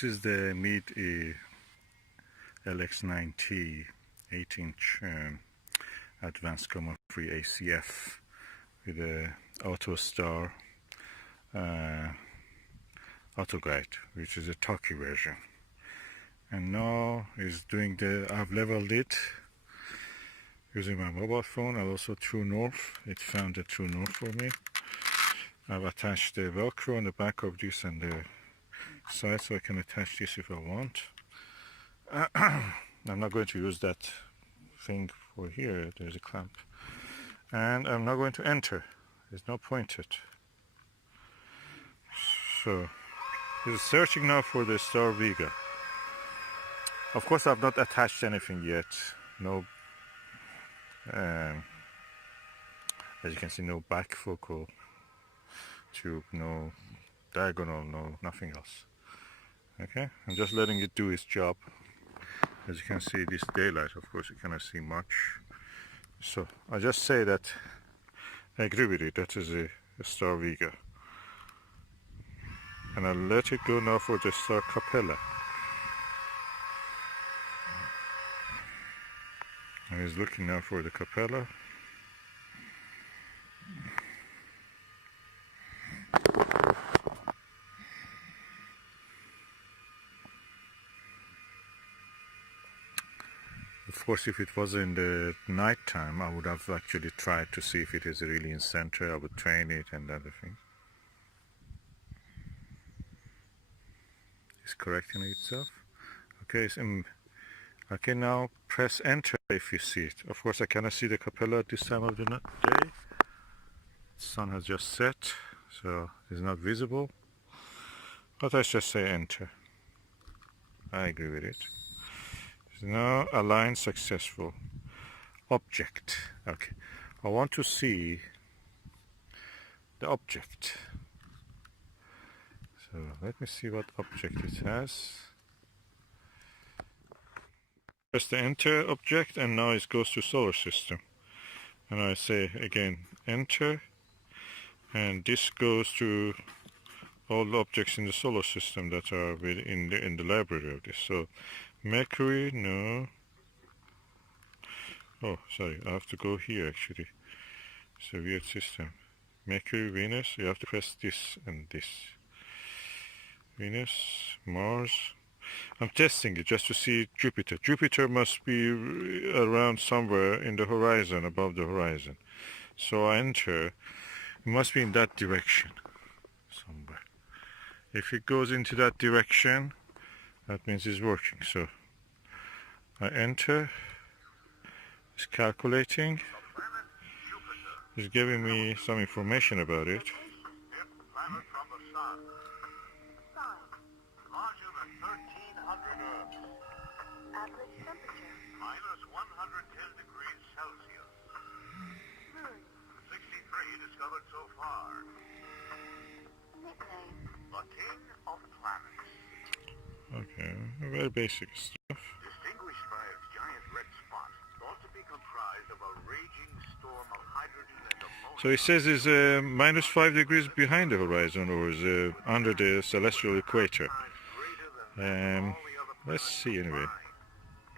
This is the Meade LX90 8-inch advanced comma-free ACF with a auto star auto guide, which is a talkie version. And now is doing I've leveled it using my mobile phone and also true north. It found a true north for me. I've attached the Velcro on the back of this and the side, so I can attach this if I want. I'm not going to use that thing for here. There's a clamp, and I'm not going to enter. There's no pointed. So it's searching now for the star Vega. Of course, I've not attached anything yet. No, as you can see, no back focal tube, no diagonal, no nothing else. Okay, I'm just letting it do its job. As you can see, this daylight, of course, you cannot see much. So I just say that I agree with it. That is a star Vega, and I'll let it go now for the star Capella. And he's looking now for the Capella. Of course, if it was in the night time, I would have actually tried to see if it is really in center. I would train it and other things. It's correcting itself. Okay, so I can now press enter if you see it. Of course, I cannot see the Capella at this time of the day. The sun has just set, so it's not visible. But I just say enter. I agree with it. Now align successful. Object. Okay. I want to see the object. So let me see what object it has. Press the enter object, and now it goes to solar system. And I say again enter, and this goes to all the objects in the solar system that are in the library of this. So Mercury, no. Oh, sorry, I have to go here actually. It's a weird system. Mercury, Venus, you have to press this and this. Venus, Mars. I'm testing it just to see Jupiter. Jupiter must be around somewhere in the horizon, above the horizon. So I enter. It must be in that direction somewhere. If it goes into that direction, that means it's working. So I enter. It's calculating. It's giving me some information about it. Okay, very basic stuff. Distinguished by its giant red spot, thought to be comprised of a raging storm of hydrogen and ammonia. So it says it's minus 5 degrees behind the horizon, or is under the celestial equator. Let's see anyway.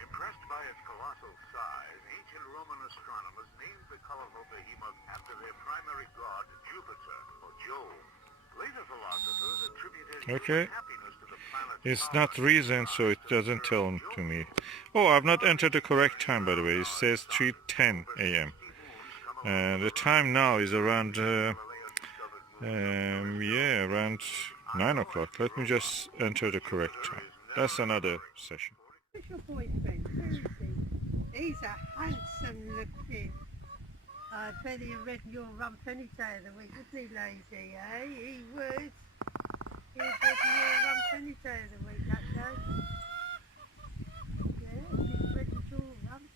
Impressed by its colossal size, ancient Roman astronomers named the colorful behemoth after their primary god, Jupiter, or Jove. Later philosophers attributed happiness to the planet. It's not reason, so it doesn't tell to me. Oh, I've not entered the correct time, by the way. It says 3:10 a.m. The time now is around, around 9 o'clock. Let me just enter the correct time. That's another session. What's your boyfriend? Where is he? He's a handsome looking. I bet he read your rump any day of the week, wouldn't he, lady, eh? He would. He would read your rump any day of the week, that day. Yeah, he's read your rump.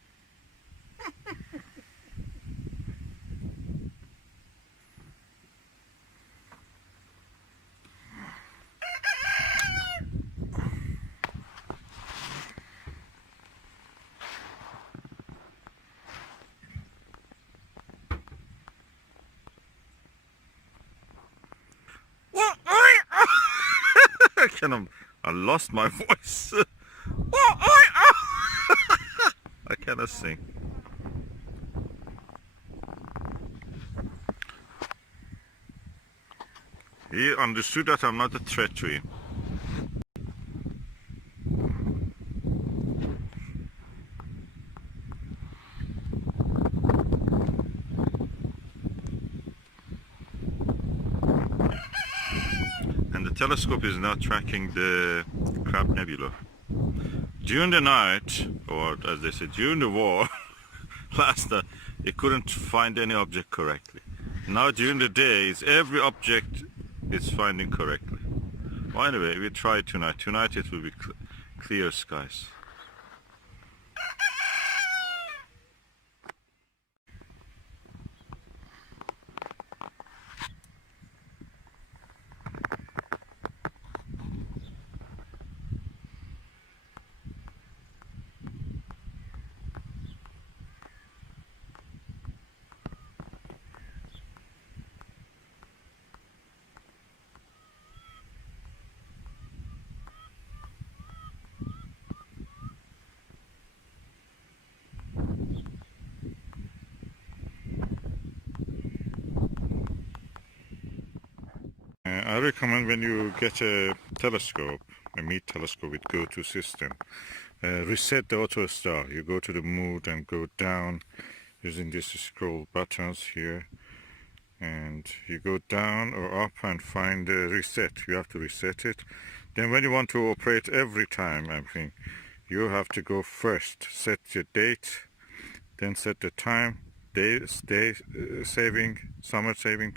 I lost my voice. I cannot sing. He understood that I'm not a threat to him. And the telescope is now tracking the Crab Nebula. During the night, or as they said, during the war, last night, it couldn't find any object correctly. Now during the days, every object is finding correctly. Well, anyway, we try tonight. Tonight it will be clear skies. I recommend when you get a telescope, a Meade telescope with go-to system, reset the auto star. You go to the mode and go down using these scroll buttons here, and you go down or up and find reset. You have to reset it. Then when you want to operate every time, I think you have to go first, set the date, then set the time, day saving, summertime,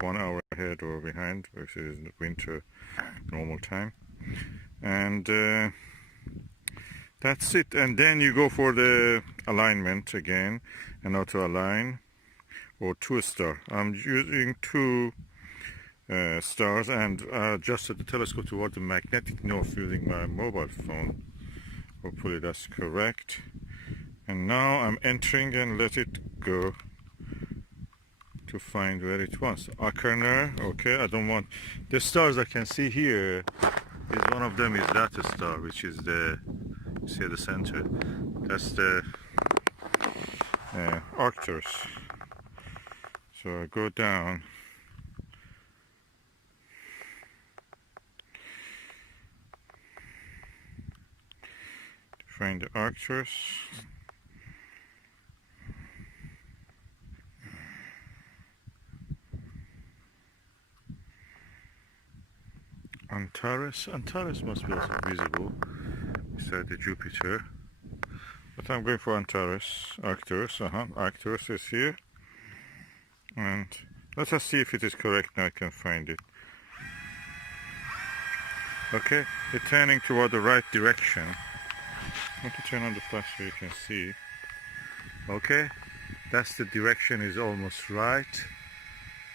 1 hour ahead or behind, which is winter normal time, and that's it. And then you go for the alignment again, and auto align or 2-star. I'm using 2 stars and adjusted the telescope toward the magnetic north using my mobile phone. Hopefully that's correct. And now I'm entering and let it go to find where it was. Acherner, okay, I don't want the stars I can see here. Is one of them is that star, which is the, you see the center. That's the Arcturus. So I go down. To find the Arcturus. Antares must be also visible beside the Jupiter, but I'm going for Arcturus. Arcturus is here, and let us see if it is correct. Now I can find it. Okay, it's turning toward the right direction. I'm going to turn on the flash so you can see. Okay, that's the direction, is almost right.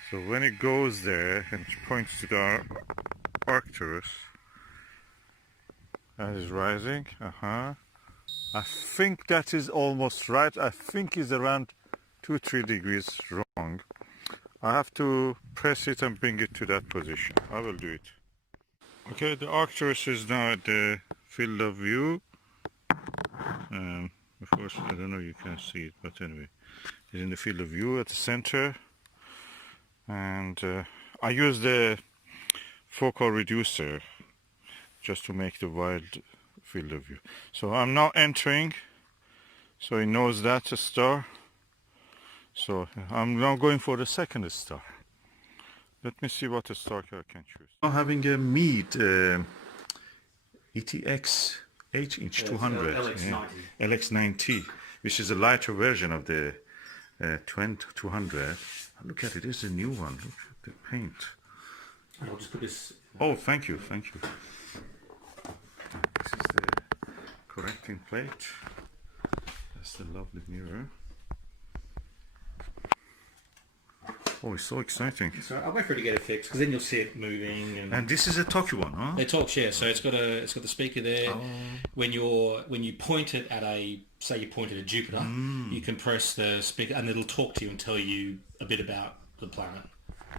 So when it goes there and points to the Arcturus, that is rising. I think that is almost right. I think it's around 2-3 degrees wrong. I have to press it and bring it to that position. I will do it. Okay, the Arcturus is now at the field of view. Of course, I don't know, you can't see it, but anyway, it's in the field of view at the center. And I use the focal reducer just to make the wide field of view. So I'm now entering, so it knows that's a star. So I'm now going for the second star. Let me see what star I can choose. Now having a Meade ETX 8-inch 200 LX90. LX90, which is a lighter version of the 200. Look at it, it's a new one. Look at the paint. I'll just put this. Oh, thank you, thank you. This is the correcting plate. That's the lovely mirror. Oh, it's so exciting. So I'll wait for it to get it fixed, because then you'll see it moving. And this is a Tokyo one, huh? It talks, yeah. So it's got the speaker there. Oh. When you point it at say you point it at Jupiter, you can press the speaker and it'll talk to you and tell you a bit about the planet.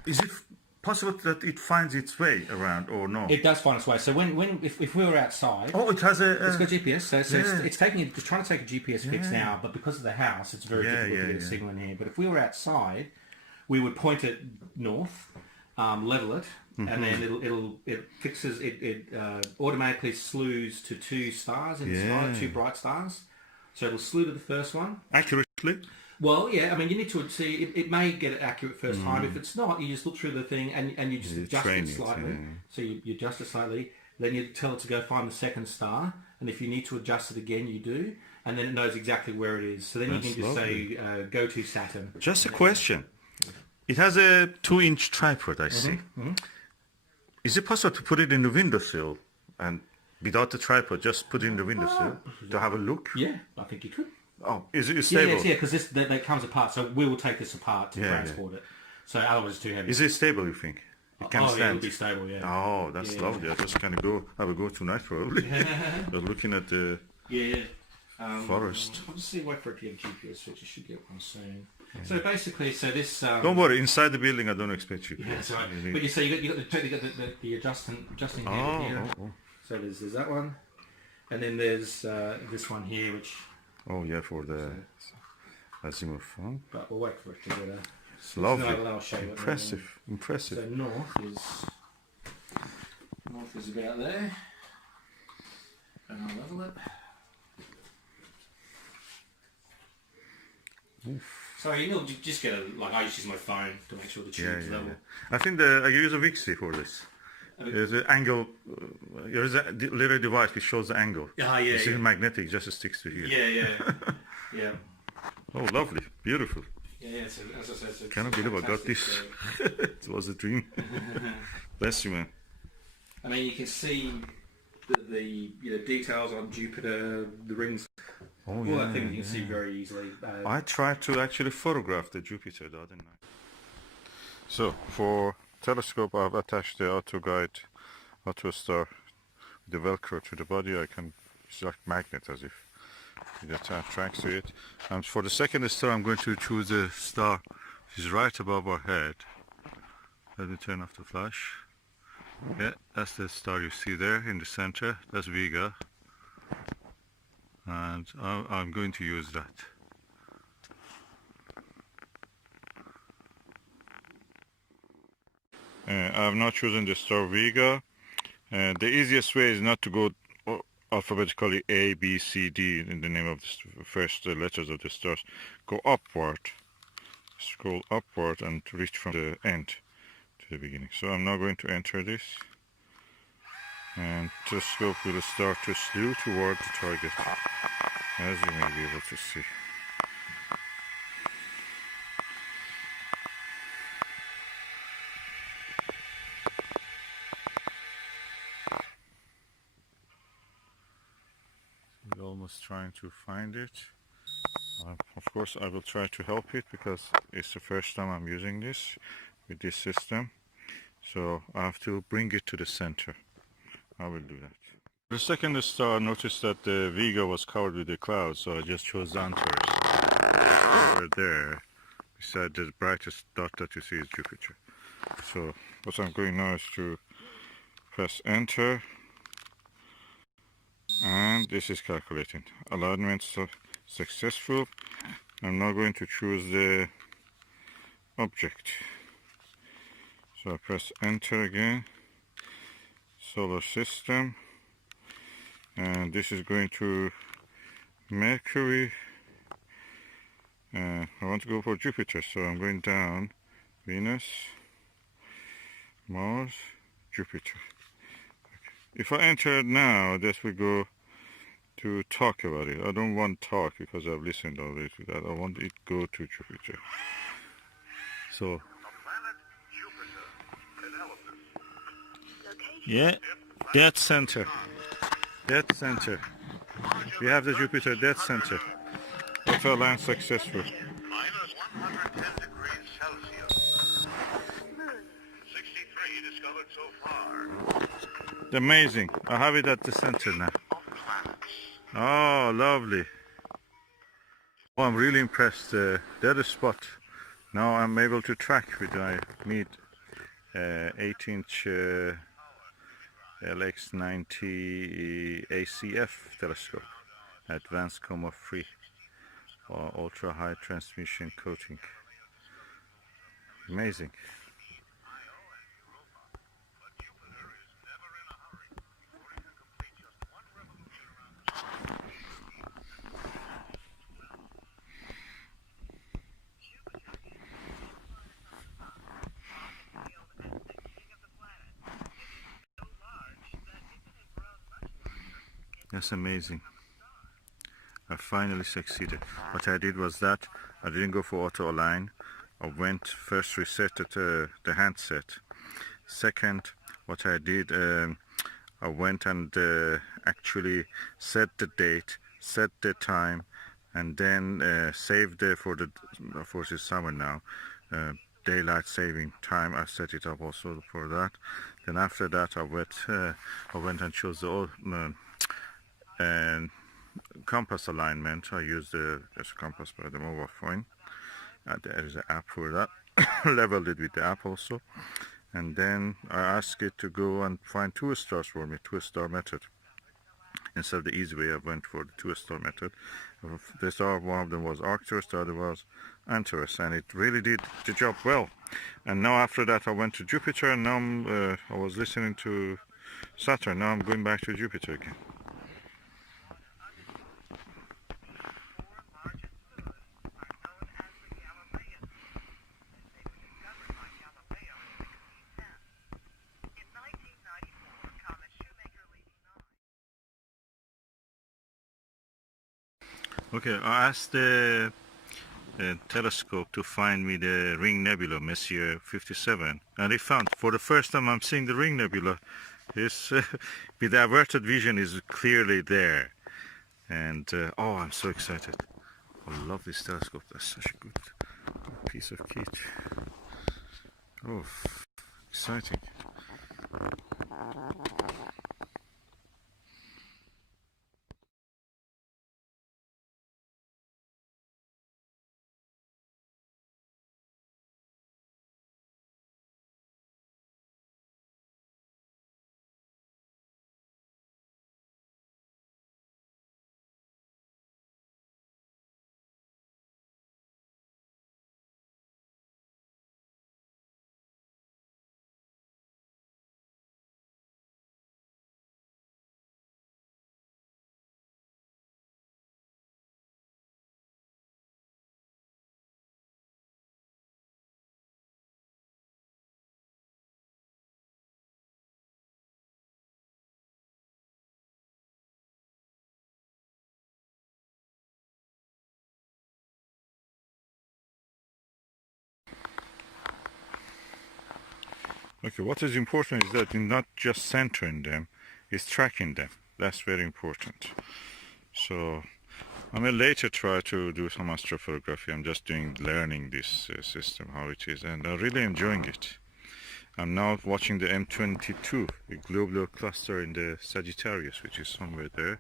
Is it possible that it finds its way around or no? It does find its way. So if we were outside, Oh, it has a. it's got GPS. So it's trying to take a GPS fix now, but because of the house, it's very difficult to get a signal in here. But if we were outside, we would point it north, level it, and then it fixes it automatically slews to 2 stars in the sky, 2 bright stars. So it'll slew to the first one Accurately. Well, yeah, I mean, you need to see, it may get it accurate first time. If it's not, you just look through the thing and you just adjust it slightly. So you adjust it slightly, then you tell it to go find the second star, and if you need to adjust it again, you do, and then it knows exactly where it is. So then you can just say, go to Saturn. Just a question. It has a 2-inch tripod, I see. Is it possible to put it in the windowsill and without the tripod, just put it in the windowsill to have a look? Yeah, I think you could. Oh, is it stable? Yeah, because that comes apart. So we will take this apart to transport it. So otherwise it's too heavy. Is it stable, you think? It can stand? Yeah, it'll be stable, yeah. Oh, that's lovely. I just kind of have a go tonight, probably. But looking at the forest. I'll just see, wait for it to get GPS switch. You should get one soon. So basically, this... don't worry, inside the building I don't expect you. Yeah, that's right. But you see, you got the adjusting handle here. So there's that one. And then there's this one here, which... Oh yeah, for the azimuth. Huh? But we'll wait for it to get a... It's lovely. I'll show you Impressive. Impressive. So north is about there. And I'll level it. So you just get I just use my phone to make sure the tube's level. I think I use a Vixie for this. There's an angle. There's a little device which shows the angle. It's magnetic, just sticks to here. Yeah. Oh, lovely, beautiful. Yeah. So as I said, cannot believe I got this. It was a dream. Bless you, man. I mean, you can see the details on Jupiter, the rings. All that thing you can see very easily. I tried to actually photograph the Jupiter the other night. So for telescope, I've attached the auto star, the Velcro to the body. It's like magnet, as if it attracts to it. And for the second star, I'm going to choose a star which is right above our head. Let me turn off the flash. Yeah, that's the star you see there in the center. That's Vega. And I'm going to use that. I've not chosen the star Vega. The easiest way is not to go alphabetically A, B, C, D in the name of the first letters of the stars. Go upward, scroll upward and reach from the end to the beginning. So I'm now going to enter this. And telescope will start to slew toward the target, as you may be able to see. We're almost trying to find it. Of course, I will try to help it because it's the first time I'm using this with this system. So I have to bring it to the center. I will do that. The second star, I noticed that the Vega was covered with the clouds, so I just chose Antares. Over there, beside the brightest dot that you see is Jupiter. So what I'm going now is to press enter, and this is calculating. Alignment successful. I'm now going to choose the object. So I press enter again. Solar system, and this is going to Mercury. I want to go for Jupiter, so I'm going down. Venus, Mars, Jupiter. Okay. If I enter it now, this will go to talk about it. I don't want talk because I've listened already to that. I want it to go to Jupiter. So yeah, dead center. We have the Jupiter dead center. Auto line successful. Minus 110 degrees Celsius. 63 discovered so far. Amazing. I have it at the center now. Oh, lovely. Oh, I'm really impressed. The other spot. Now I'm able to track with my Meade 8-inch LX90 ACF telescope, advanced coma-free or ultra high transmission coating. Amazing. That's amazing. I finally succeeded. What I did was that I didn't go for auto align. I went first resetted the handset. Second, what I did, I went and actually set the date, set the time, and then saved for the summer now. Daylight saving time. I set it up also for that. Then after that, I went and chose the old and compass alignment. I used the compass by the mobile phone. There is an app for that. Leveled it with the app also, and then I asked it to go and find 2 stars for me, 2-star method. Instead of the easy way, I went for the 2-star method. The star, one of them was Arcturus, the other was Antares, and it really did the job well. And now after that, I went to Jupiter, and now I was listening to Saturn. Now I'm going back to Jupiter again. Okay, I asked the telescope to find me the ring nebula, Messier 57, and it found, for the first time I'm seeing the ring nebula. It's, with the averted vision is clearly there, and oh, I'm so excited. I love this telescope. That's such a good piece of kit. Oh, exciting. Okay, what is important is that not just centering them, is tracking them. That's very important. So I may later try to do some astrophotography. I'm just learning this system, how it is, and I'm really enjoying it. I'm now watching the M22, a globular cluster in the Sagittarius, which is somewhere there.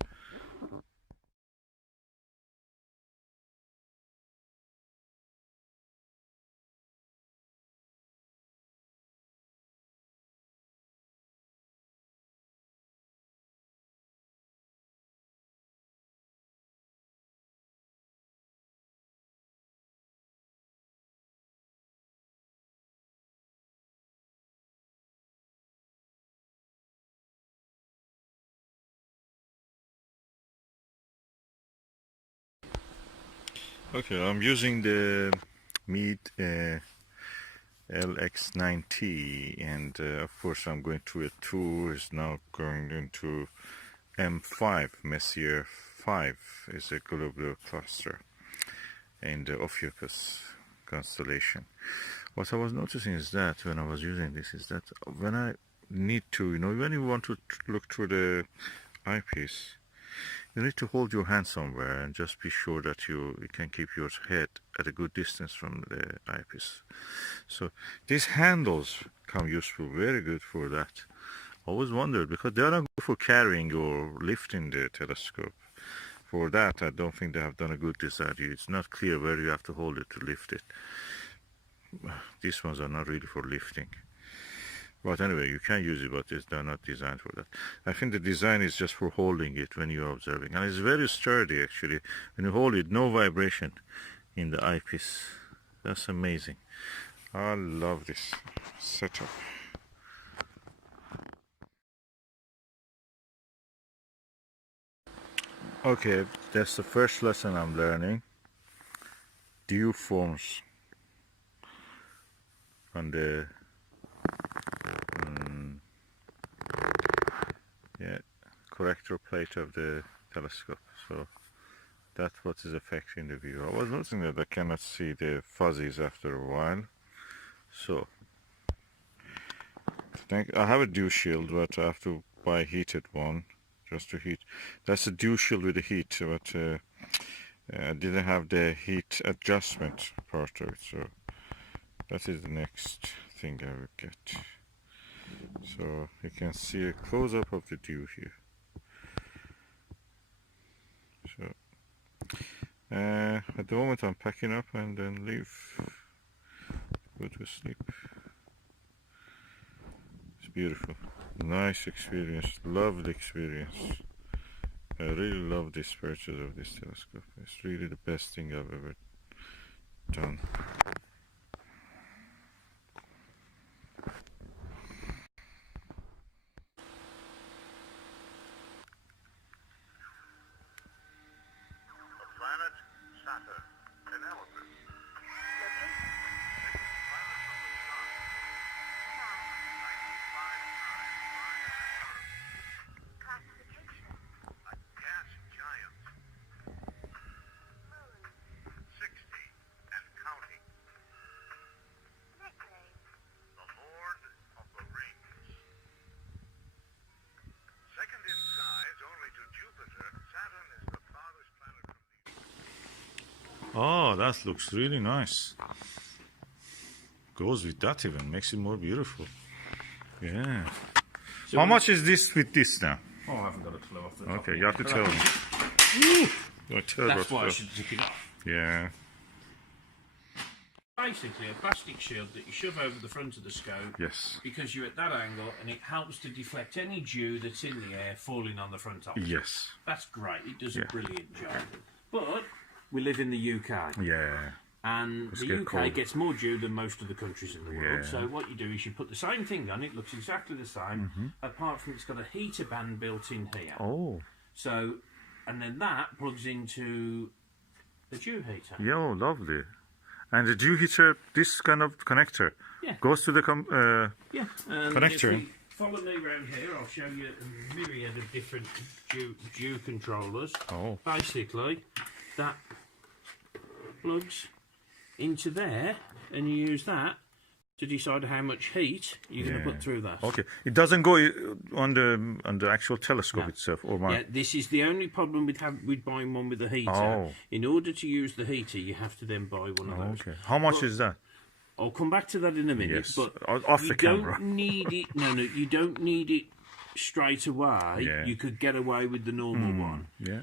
Okay, I'm using the Meade LX90, and of course I'm going through a tour. Is now going into M5. Messier 5 is a globular cluster in the Ophiuchus constellation. What I was noticing is that when I was using this is that when I need to, when you want to look through the eyepiece, you need to hold your hand somewhere and just be sure that you can keep your head at a good distance from the eyepiece. So these handles come useful, very good for that. I always wondered, because they are not good for carrying or lifting the telescope. For that, I don't think they have done a good design. It's not clear where you have to hold it to lift it. These ones are not really for lifting. But anyway, you can use it, but they're not designed for that. I think the design is just for holding it when you're observing. And it's very sturdy, actually. When you hold it, no vibration in the eyepiece. That's amazing. I love this setup. Okay, that's the first lesson I'm learning. Dew forms on the corrector plate of the telescope. So that's what is affecting the view. I was noticing that I cannot see the fuzzies after a while. So I have a dew shield, but I have to buy a heated one just to heat. That's a dew shield with a heat, but I didn't have the heat adjustment part of it, so that is the next thing I will get. So you can see a close-up of the dew here. So at the moment I'm packing up and then leave, go to sleep. It's beautiful, nice experience, love the experience. I really love this purchase of this telescope. It's really the best thing I've ever done. The planet Saturn. Analysis. A gas giant. 60 and counting. The Lord of the Rings. Second in size only to Jupiter, Saturn is the farthest planet from the... Oh, that looks really nice. Goes with that even, makes it more beautiful. Yeah. So How much is this with this now? Oh, I haven't got a clue off the top. Okay, you have to tell me. Woo! That's why I should take it off. Yeah. Basically, a plastic shield that you shove over the front of the scope. Yes. Because you're at that angle, and it helps to deflect any dew that's in the air falling on the front of it. Yes. That's great. It does Yeah. a brilliant job. But we live in the UK. Yeah. And It's the get UK cold. gets more dew than most of the countries in the world. Yeah. So what you do is you put the same thing on. It looks exactly the same, apart from it's got a heater band built in here. Oh. So, and then that plugs into the dew heater. Yeah, oh, lovely. And the dew heater, this kind of connector, Yeah. goes to the Yeah. And Connector. If you follow me around here, I'll show you a myriad of different dew controllers. Oh. Basically, that plugs into there, and you use that to decide how much heat you're going to put through that. Okay. It doesn't go on the actual telescope No. itself, or my. Yeah, this is the only problem with buying one with a heater. Oh. In order to use the heater, you have to then buy one of those. Okay. How much is that? I'll come back to that in a minute. Yes. But Off you the camera. don't need it. No, you don't need it straight away. Yeah. You could get away with the normal one. Yeah.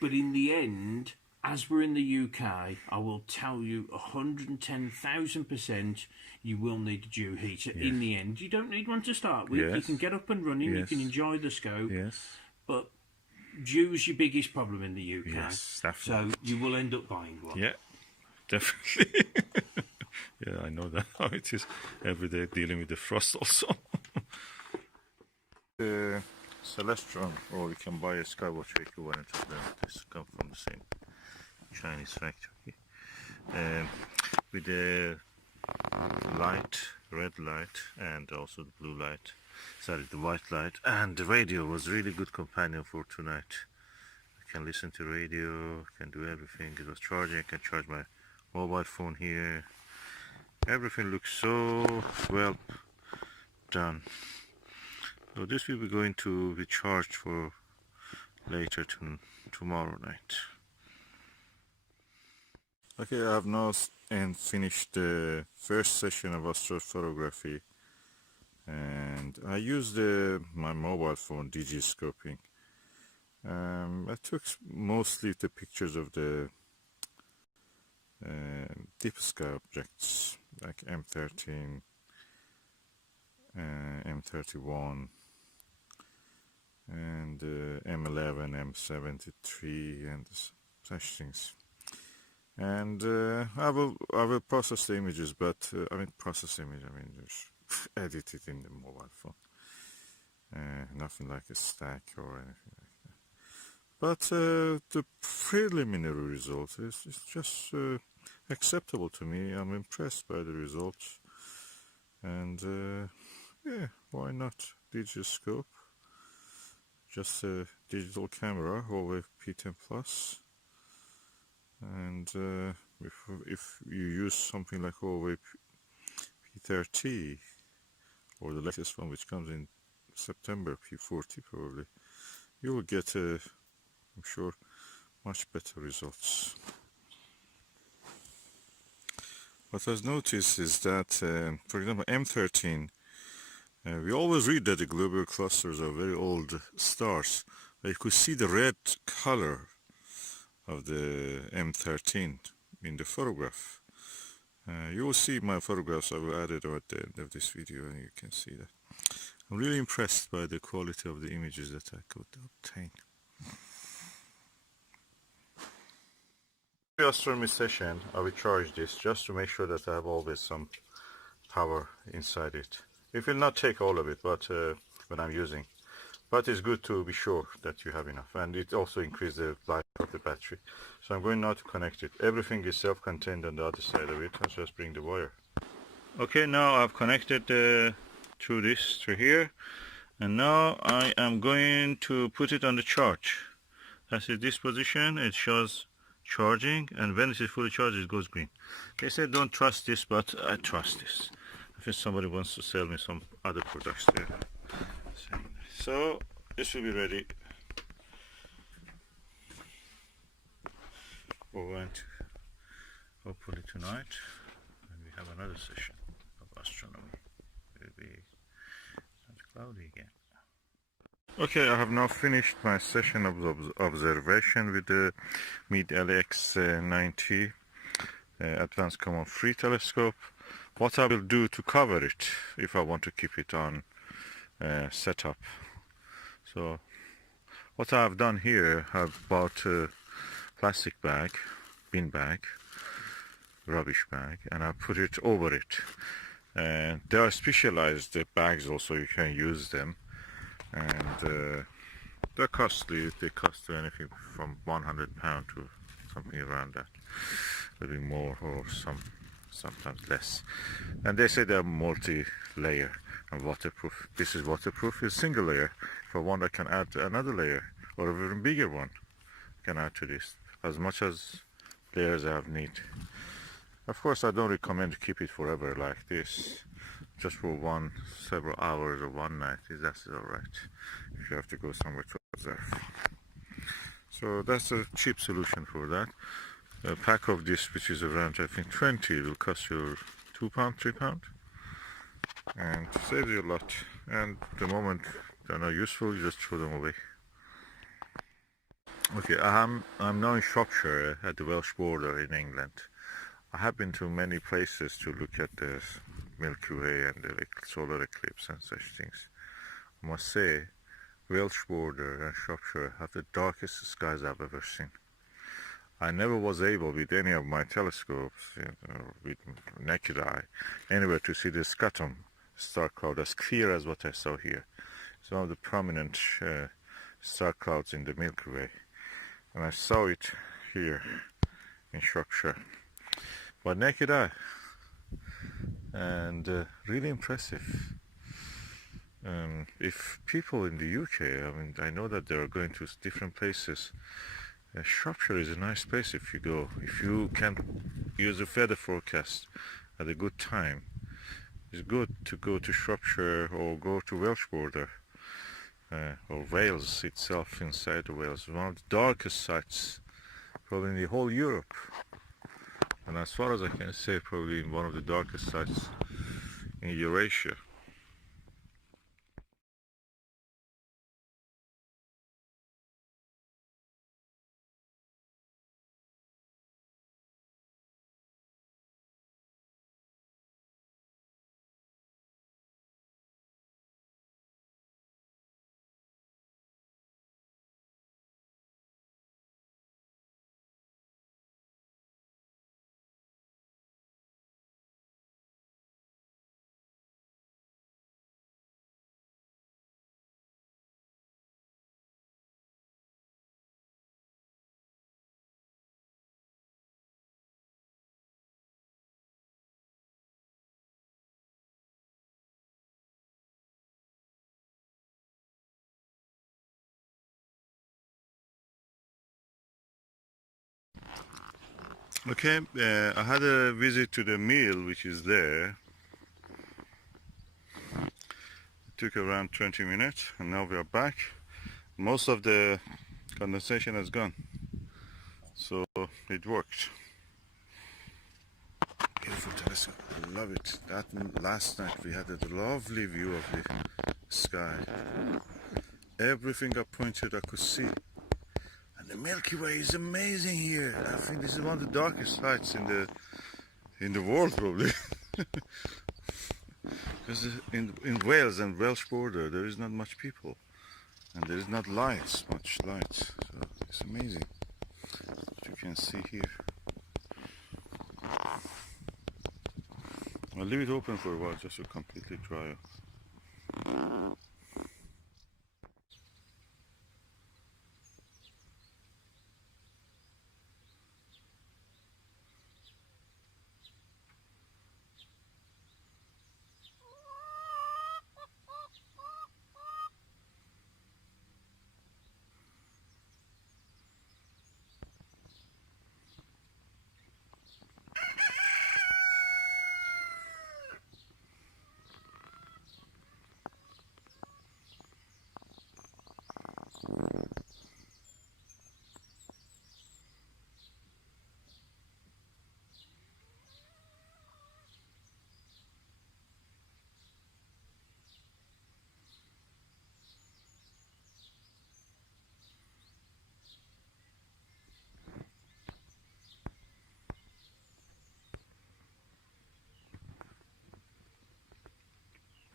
But in the end, as we're in the UK, I will tell you 110,000% you will need a dew heater in the end. You don't need one to start with. You Yes. can get up and running. Yes. You can enjoy the scope. Yes. But dew's your biggest problem in the UK. Yes, definitely. So you will end up buying one. Yeah. Definitely. Yeah, I know that how it is every day dealing with the frost also. The Celestron, or you can buy a Skywatch equivalent of them. This come from the same Chinese factory. With the light, red light, and also the blue light. Sorry, the white light. And the radio was really good companion for tonight. I can listen to radio, can do everything. It was charging, I can charge my mobile phone here. Everything looks so well done. So this will be going to be charged for later tomorrow night. Okay, I have now finished the first session of astrophotography, and I used my mobile phone digiscoping. I took mostly the pictures of the deep sky objects like M13, M31 and M11, M73 and such things. And I will process the images, but I mean just edit it in the mobile phone. Nothing like a stack or anything like that. But the preliminary result is just acceptable to me. I'm impressed by the results. And yeah, why not? Digital scope, just a digital camera, Huawei P10 Plus. And if you use something like Huawei P30 or the latest one, which comes in September, P40 probably, you will get, I'm sure, much better results. What I've noticed is that, for example, M13, we always read that the globular clusters are very old stars, but you could see the red color of the M13 in the photograph. You will see my photographs. I will add it at the end of this video and you can see that. I'm really impressed by the quality of the images that I could obtain. The astronomy session, I will charge this just to make sure that I have always some power inside it. It will not take all of it, but when I'm using. But it's good to be sure that you have enough, and it also increases the life of the battery. So I'm going now to connect it. Everything is self-contained on the other side of it. I'll just bring the wire. Okay, now I've connected through here, and now I am going to put it on the charge. That's in this position. It shows charging, and when it is fully charged, it goes green. They said don't trust this, but I trust this. I think somebody wants to sell me some other products there. So this will be ready for going to hopefully tonight, and we have another session of astronomy. It will be not cloudy again. Okay, I have now finished my session of observation with the Meade LX90 Advanced Coma-Free Telescope. What I will do to cover it, if I want to keep it on setup. So what I have done here, I've bought a plastic bag, bin bag, rubbish bag, and I put it over it. And there are specialized bags also, you can use them. And they're costly. They cost anything from £100 to something around that, a little bit more or sometimes less. And they say they're multi-layer and waterproof. This is waterproof. It's single layer. If I want, I can add another layer or an even bigger one. I can add to this as much as layers I have need. Of course, I don't recommend to keep it forever like this. Just for several hours or one night, that's all right. If you have to go somewhere to observe. So that's a cheap solution for that. A pack of this, which is around I think 20, will cost you £2, £3, and saves you a lot. And the moment they're not useful, you just throw them away. Okay, I'm now in Shropshire at the Welsh border in England. I have been to many places to look at the Milky Way and the solar eclipse and such things. I must say, Welsh border and Shropshire have the darkest skies I've ever seen. I never was able with any of my telescopes, with naked eye, anywhere to see the scutum star cloud as clear as what I saw here. It's one of the prominent star clouds in the Milky Way. And I saw it here in Shropshire. But naked eye. And really impressive. If people in the UK, I mean, I know that they are going to different places. Shropshire is a nice place if you go. If you can use a weather forecast at a good time, it's good to go to Shropshire or go to Welsh border or Wales itself, inside the Wales. One of the darkest sites probably in the whole Europe. And as far as I can say, probably one of the darkest sites in Eurasia. Okay, I had a visit to the mill, which is there. It took around 20 minutes, and now we are back. Most of the condensation has gone, so it worked. Beautiful telescope, I love it. Last night we had a lovely view of the sky. Everything I pointed I could see. And the Milky Way is amazing here. I think this is one of the darkest sites in the world, probably. Because in Wales and Welsh border there is not much people, and there is not much light. So it's amazing. As you can see here. I'll leave it open for a while just to completely dry up.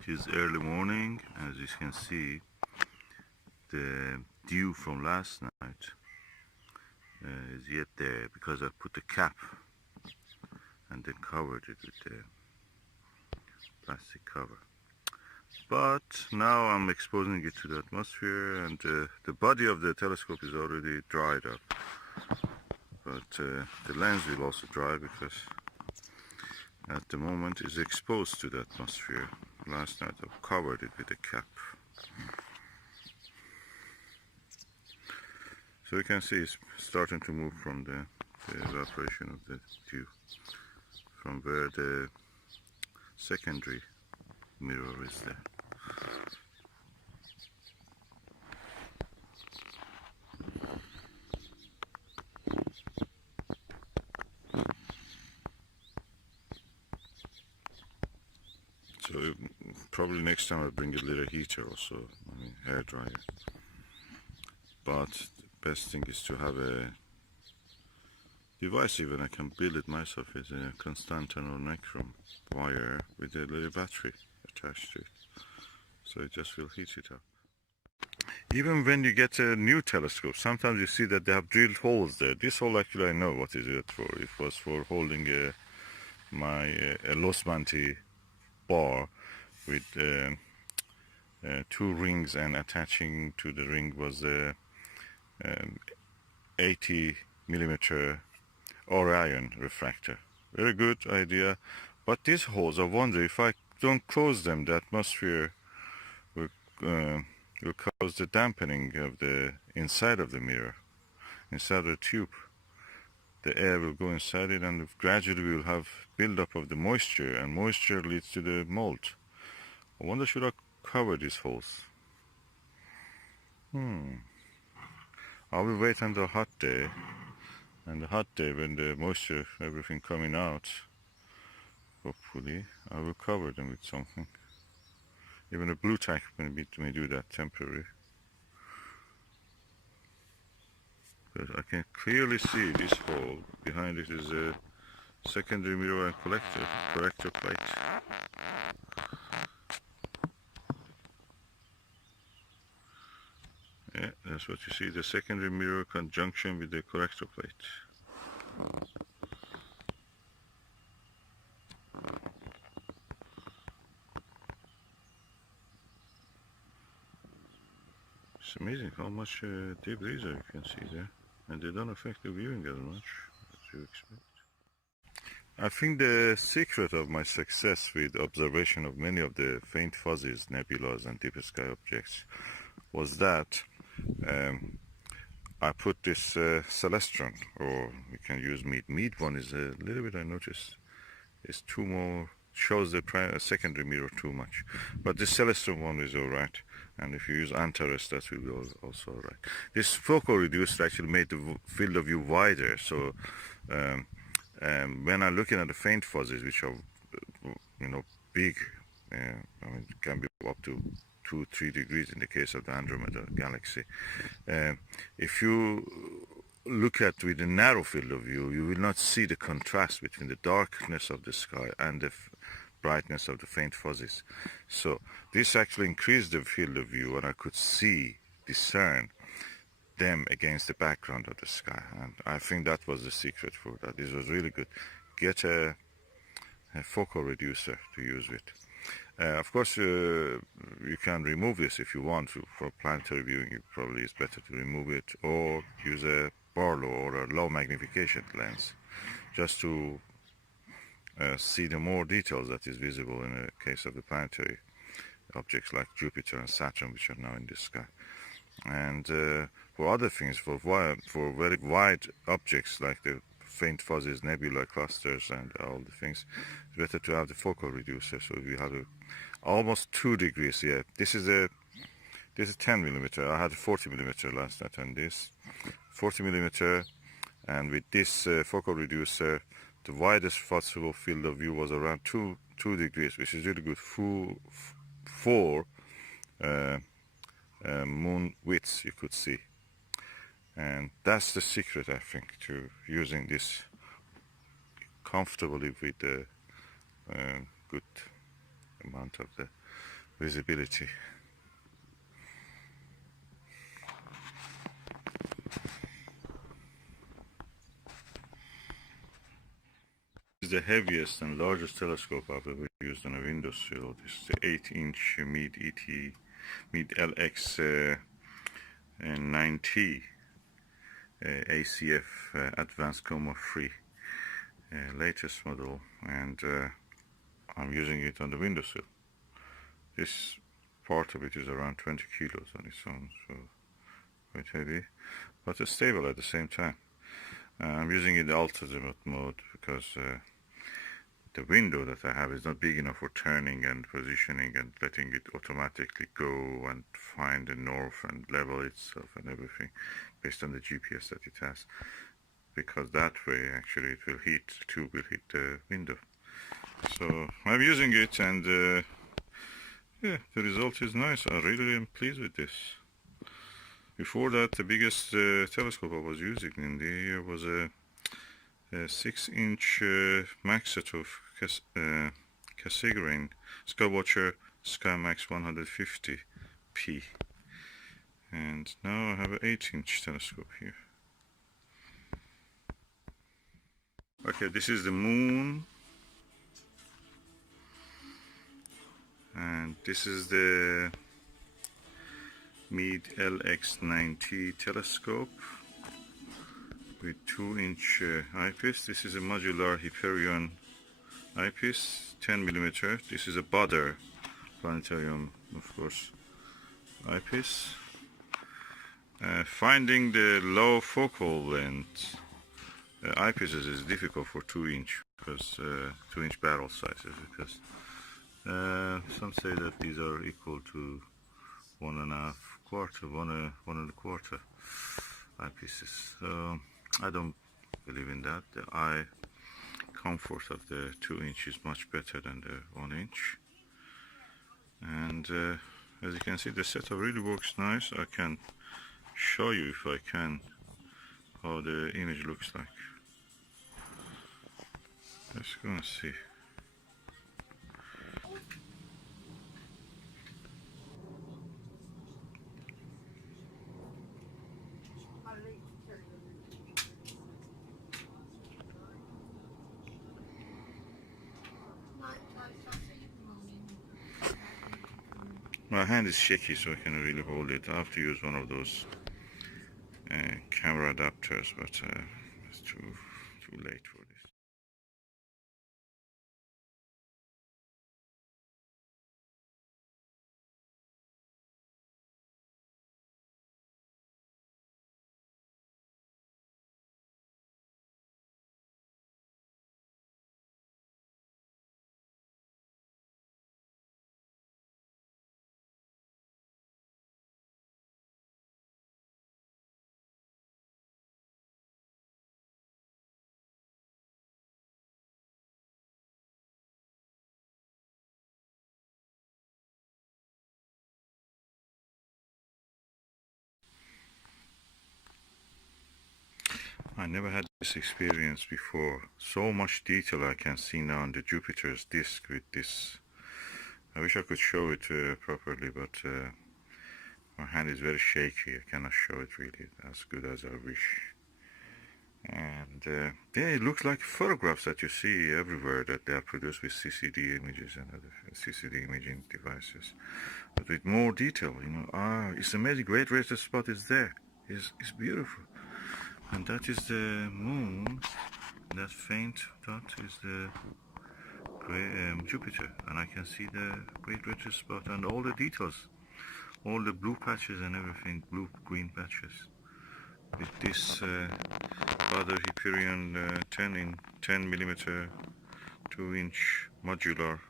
It is early morning. As you can see, the dew from last night is yet there because I put the cap and then covered it with the plastic cover. But now I'm exposing it to the atmosphere, and the body of the telescope is already dried up. But the lens will also dry because at the moment it's exposed to the atmosphere. Last night I covered it with a cap. So you can see it's starting to move from the evaporation of the dew, from where the secondary mirror is there. So probably next time I'll bring a little heater also, I mean hair dryer. But the best thing is to have a device, even I can build it myself, is a Constantan or Nichrome wire with a little battery attached to it. So it just will heat it up. Even when you get a new telescope, sometimes you see that they have drilled holes there. This hole actually I know what is it for. It was for holding my Losmanti bar with two rings, and attaching to the ring was a 80 millimeter Orion refractor. Very good idea, but these holes, I wonder if I don't close them, the atmosphere will cause the dampening of the inside of the mirror, inside of the tube. The air will go inside it, and gradually we will have buildup of the moisture, and moisture leads to the mold. I wonder, should I cover these holes? I will wait until a hot day, and the hot day when the moisture, everything coming out, hopefully, I will cover them with something. Even a blue tack may do that temporarily. But I can clearly see this hole. Behind it is a secondary mirror and corrector plate. Yeah, that's what you see, the secondary mirror conjunction with the corrector plate. It's amazing how much debris you can see there, and they don't affect the viewing as much as you expect. I think the secret of my success with observation of many of the faint fuzzies, nebulas and deep sky objects was that I put this Celestron, or we can use Meade. Meade one is a little bit, I noticed, is too more, shows the secondary mirror too much. But this Celestron one is alright. And if you use Antares, that will be also alright. This focal reducer actually made the field of view wider. So when I'm looking at the faint fuzzies, which are, big, I mean, it can be up to 2-3 degrees in the case of the Andromeda galaxy. If you look at with a narrow field of view, you will not see the contrast between the darkness of the sky and the brightness of the faint fuzzies. So this actually increased the field of view, and I could discern them against the background of the sky. And I think that was the secret for that. This was really good. Get a focal reducer to use with. Of course, you can remove this if you want to. For planetary viewing, it probably is better to remove it, or use a Barlow or a low magnification lens, just to see the more details that is visible in the case of the planetary objects like Jupiter and Saturn, which are now in the sky. And for other things, for very wide objects like the faint fuzzies, nebula clusters, and all the things, it's better to have the focal reducer. So we have almost 2 degrees. Yeah, this is 10 millimeter. I had a 40 millimeter last night, and this 40 millimeter, and with this focal reducer, the widest possible field of view was around 2 degrees, which is really good for moon widths you could see. And that's the secret, I think, to using this comfortably with a good amount of the visibility. This is the heaviest and largest telescope I've ever used on a windowsill. This is the 8-inch Meade LX90 ACF ADVANCED COMA-FREE latest model, and I'm using it on the windowsill. This part of it is around 20 kilos on its own, so quite heavy, but it's stable at the same time. I'm using it in ultra-azimuth mode because the window that I have is not big enough for turning and positioning and letting it automatically go and find the north and level itself and everything based on the GPS that it has, because that way actually the tube will hit the window. So I'm using it, and yeah, the result is nice. I really am pleased with this. Before that, the biggest telescope I was using in the year was a 6-inch Maxet of Cassegrain Skywatcher SkyMax 150p, and now I have an 8-inch telescope here. Okay, this is the moon, and this is the Meade LX90 telescope with 2-inch eyepiece. This is a modular Hyperion eyepiece, 10 millimeter. This is a Butter planetarium, of course, eyepiece. Finding the low focal length eyepieces is difficult for 2-inch, because 2-inch barrel sizes, because some say that these are equal to 1.25 eyepieces. So I don't believe in that. The eye comfort of the 2-inch is much better than the 1-inch. And as you can see, the setup really works nice. I can show you, if I can, how the image looks like. Let's go and see. My hand is shaky, so I can't really hold it. I have to use one of those camera adapters, but it's too late for this. I never had this experience before. So much detail I can see now on the Jupiter's disk with this. I wish I could show it properly, but my hand is very shaky. I cannot show it really as good as I wish. And yeah, it looks like photographs that you see everywhere that they are produced with CCD images and other CCD imaging devices, but with more detail. You know, it's amazing. Great red spot is there. It's beautiful. And that is the moon. That faint dot is the Jupiter, and I can see the great red spot and all the details, all the blue patches and everything, blue-green patches. With this other Hyperion 10 millimeter 2-inch modular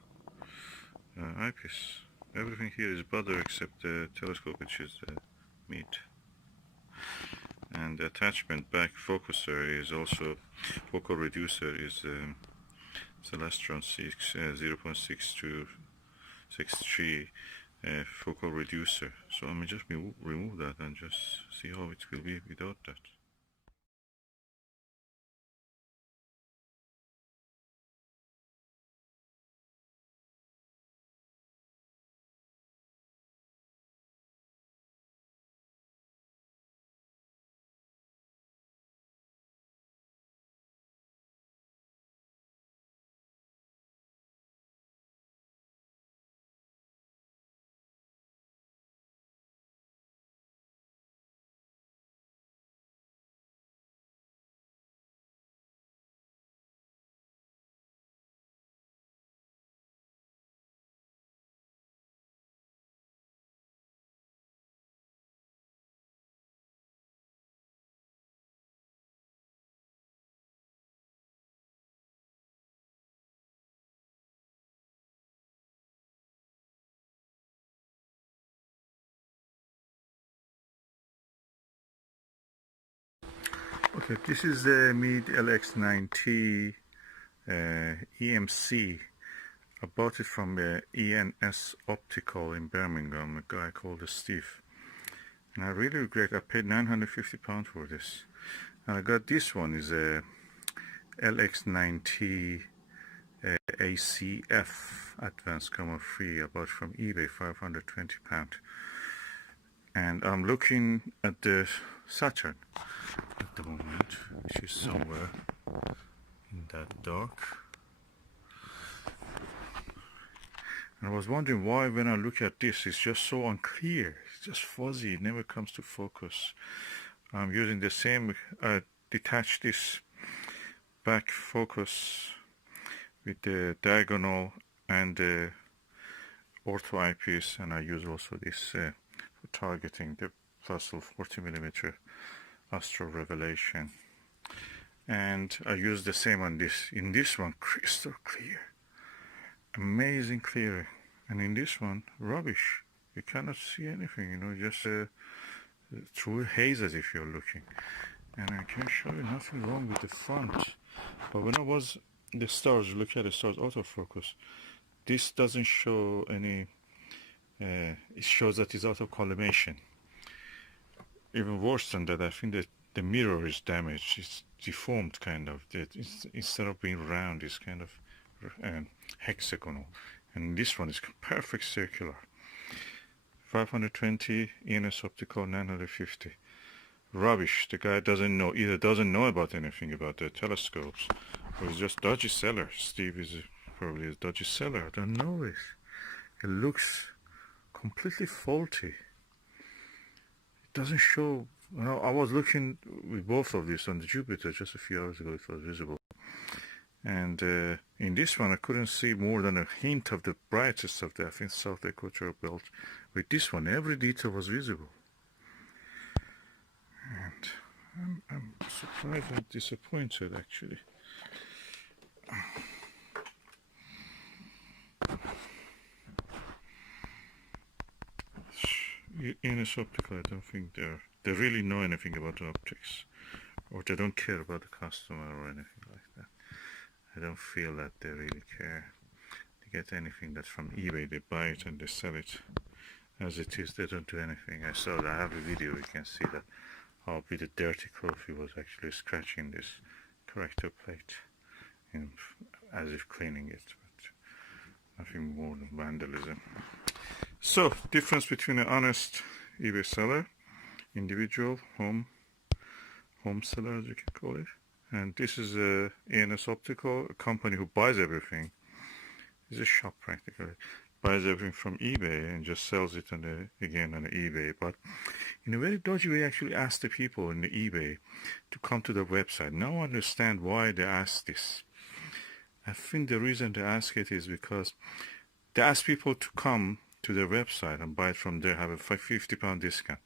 eyepiece. Everything here is Butter except the telescope, which is the Meade. And the attachment back focuser is also, focal reducer is Celestron 0.6263 focal reducer. So let me just remove that and just see how it will be without that. Okay, this is the Meade LX90 EMC. I bought it from ENS Optical in Birmingham, a guy called Steve. And I really regret I paid £950 for this. And I got this one, is a LX90 ACF Advanced Comma-Free. I bought from eBay, £520. And I'm looking at the Saturn at the moment, which is somewhere in that dark. And I was wondering why when I look at this, it's just so unclear. It's just fuzzy, it never comes to focus. I'm using the same, detach this back focus with the diagonal and the ortho eyepiece, and I use also this for targeting, the Fossil 40mm Astro Revelation. And I use the same on this. In this one, crystal clear, amazing clear, and in this one, rubbish. You cannot see anything, you know, just through hazes if you're looking. And I can show you nothing wrong with the front. But when I was the stars, look at the stars autofocus, this doesn't show any, it shows that it's out of collimation. Even worse than that, I think that the mirror is damaged. It's deformed, kind of. Instead of being round, it's kind of hexagonal. And this one is perfect circular. 520 ENS Optical 950. Rubbish. The guy doesn't know, either doesn't know about anything about the telescopes, or he's just dodgy seller. Steve is probably a dodgy seller. I don't know it. It looks completely faulty. Doesn't show. Well, I was looking with both of these on the Jupiter just a few hours ago. It was visible, and in this one I couldn't see more than a hint of the brightest of the, I think, South Equatorial Belt. With this one, every detail was visible, and I'm surprised and disappointed actually. ENS Optical, I don't think they really know anything about optics, or they don't care about the customer or anything like that. I don't feel that they really care. They get anything that's from eBay, they buy it and they sell it as it is. They don't do anything. I saw that. I have a video, you can see that I'll be the dirty cloth. He was actually scratching this corrector plate as if cleaning it, but nothing more than vandalism. So, difference between an honest eBay seller, individual home seller, as you can call it, and this is a ANS Optical, a company who buys everything. It's a shop practically. Buys everything from eBay and just sells it again on eBay. But in a very dodgy way, actually ask the people in the eBay to come to their website. Now I understand why they ask this. I think the reason they ask it is because they ask people to come to their website and buy it from there, have a £50 discount.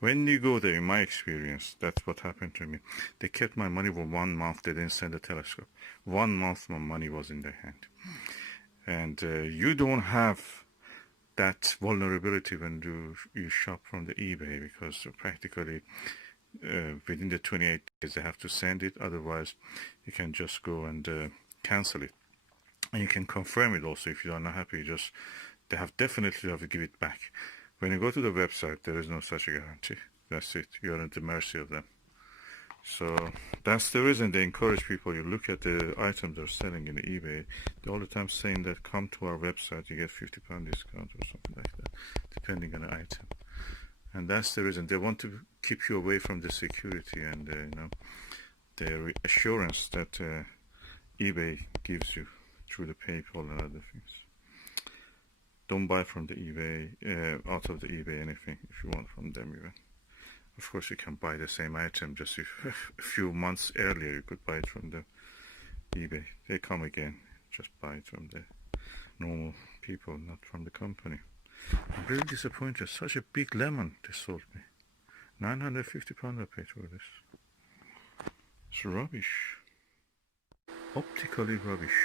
When you go there, in my experience, that's what happened to me. They kept my money for 1 month. They didn't send a telescope. 1 month my money was in their hand. And you don't have that vulnerability when you shop from the eBay, because practically within the 28 days they have to send it. Otherwise, you can just go and cancel it. And you can confirm it also if you are not happy. They definitely have to give it back. When you go to the website, there is no such a guarantee. That's it. You are at the mercy of them. So that's the reason they encourage people. You look at the items they're selling in eBay, they're all the time saying that come to our website, you get £50 discount or something like that, depending on the item. And that's the reason they want to keep you away from the security and the assurance that eBay gives you through the PayPal and other things. Don't buy from the eBay, out of the eBay anything if you want from them even. Of course, you can buy the same item just a few months earlier. You could buy it from the eBay. They come again. Just buy it from the normal people, not from the company. I'm really disappointed. Such a big lemon they sold me. £950 I paid for this. It's rubbish. Optically rubbish.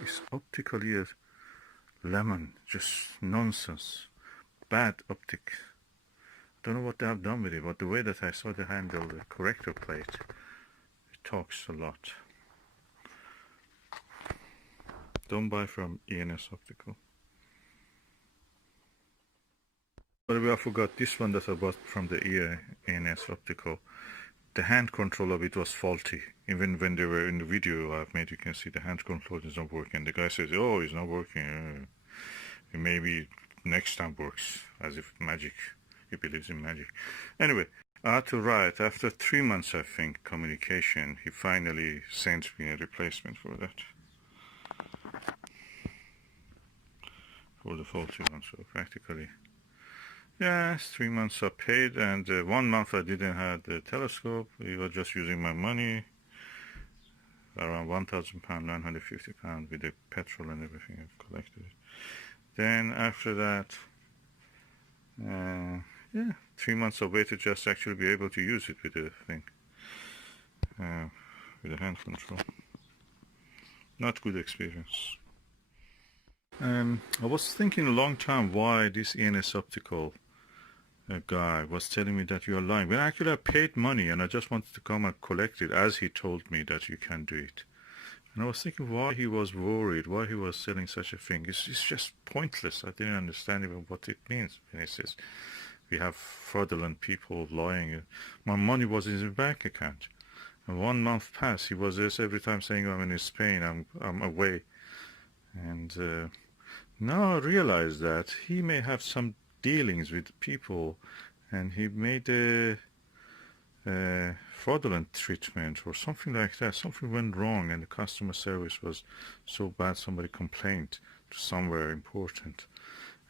It's optically a lemon. Just nonsense. Bad optics. Don't know what they have done with it, but the way that I saw the handle, the corrector plate, it talks a lot. Don't buy from ENS Optical. By the way, I forgot this one that I bought from the ENS Optical. The hand control of it was faulty. Even when they were in the video I've made, you can see the hand control is not working. The guy says, oh, it's not working. Maybe next time works, as if magic. He believes in magic. Anyway, I had to write. After 3 months, I think, communication, he finally sent me a replacement for that. For the faulty one, so practically. Yes, 3 months I paid, and 1 month I didn't have the telescope. We were just using my money, around £1,000, £950 with the petrol and everything I've collected. Then after that, 3 months of wait to just actually be able to use it with the thing, with the hand control. Not good experience. I was thinking a long time why this ENS Optical guy was telling me that you are lying. When actually I paid money and I just wanted to come and collect it as he told me that you can do it. And I was thinking why he was worried, why he was selling such a thing. It's just pointless. I didn't understand even what it means when he says we have fraudulent people lying. My money was in his bank account. And 1 month passed. He was just every time saying I'm in Spain, I'm away. And now I realize that he may have some dealings with people and he made a fraudulent treatment or something like that. Something went wrong and the customer service was so bad, somebody complained to somewhere important.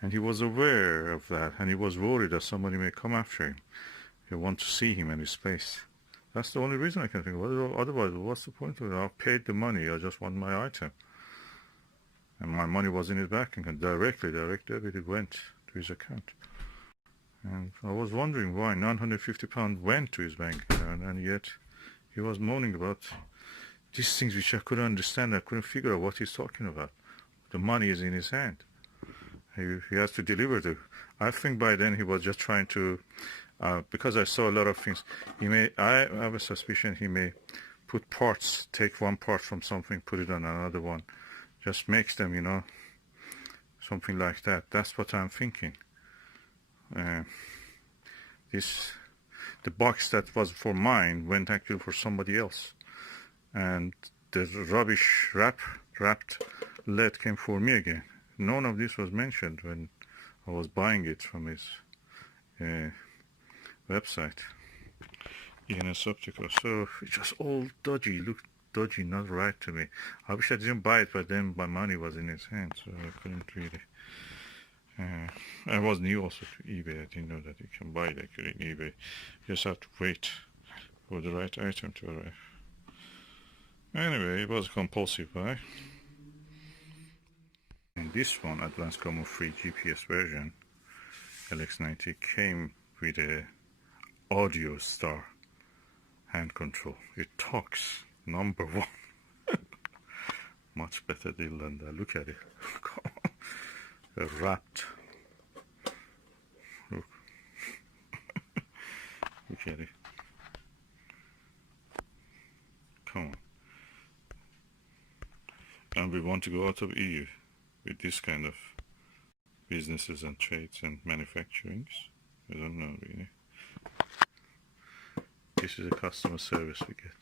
And he was aware of that and he was worried that somebody may come after him. He want to see him in his place. That's the only reason I can think of. Otherwise, what's the point of it? I paid the money, I just want my item. And my money was in his bank account. Direct debit, it went to his account. And I was wondering why £950 went to his bank account, and yet he was moaning about these things which I couldn't understand. I couldn't figure out what he's talking about. The money is in his hand. He has to deliver the... I think by then he was just trying to... because I saw a lot of things. I have a suspicion he may put parts, take one part from something, put it on another one. Just makes them, something like that. That's what I'm thinking. The the box that was for mine went actually for somebody else, and the rubbish wrapped LED came for me again. None of this was mentioned when I was buying it from his website, ENS Optical. So it's just all dodgy, looked dodgy, not right to me. I wish I didn't buy it, but then my money was in his hand, so I couldn't really. I was new also to eBay. I didn't know that you can buy it actually in eBay. You just have to wait for the right item to arrive. Anyway, it was a compulsive buy. And this one, Advanced Coma-Free GPS version, LX90, came with a audio star hand control. It talks, #1. Much better deal than that. Look at it. Wrapped. Look. Look at it. Come on. And we want to go out of EU with this kind of businesses and trades and manufacturings. I don't know really. This is a customer service we get.